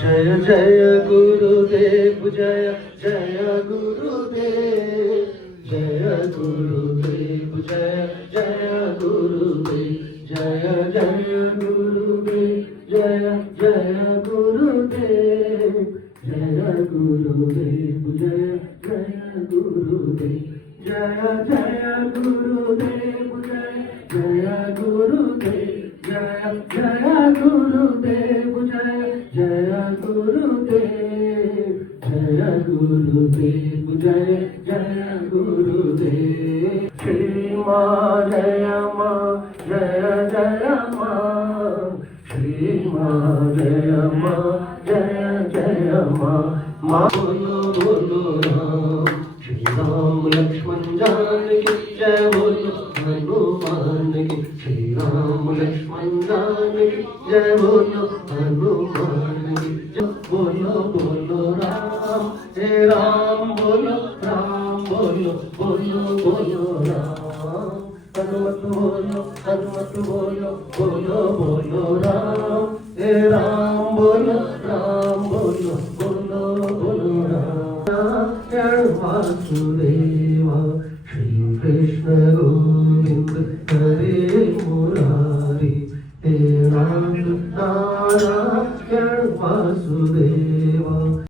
जय जय गुरुदेव जय जय गुरुदेव गुरुदेव जय जय गुरुदेव जय जय गुरुदेव जय जय गुरुदेव जय गुरुदेव जय जय गुरुदेव जय जय गुरुदेव जय जय गुरुदेव जय जय गुरुदेव जय जय गुरुदेव जय गुरुदेव जय जय गुरुदेव श्री माँ जय माँ जय जय माँ श्री माँ जय माँ जय जय माँ माँ बोलो बोलो राम श्री राम लक्ष्मण जानकी जय बोलो हनुमान की श्री राम लक्ष्मण जानकी जय बोलो हनुमान की जय बोलो बोलो राम हे राम बोलो बोलो बोलो राम हनुमत बोलो बोलो राम हे राम बोलो बोलो बोलो राम वासुदेवा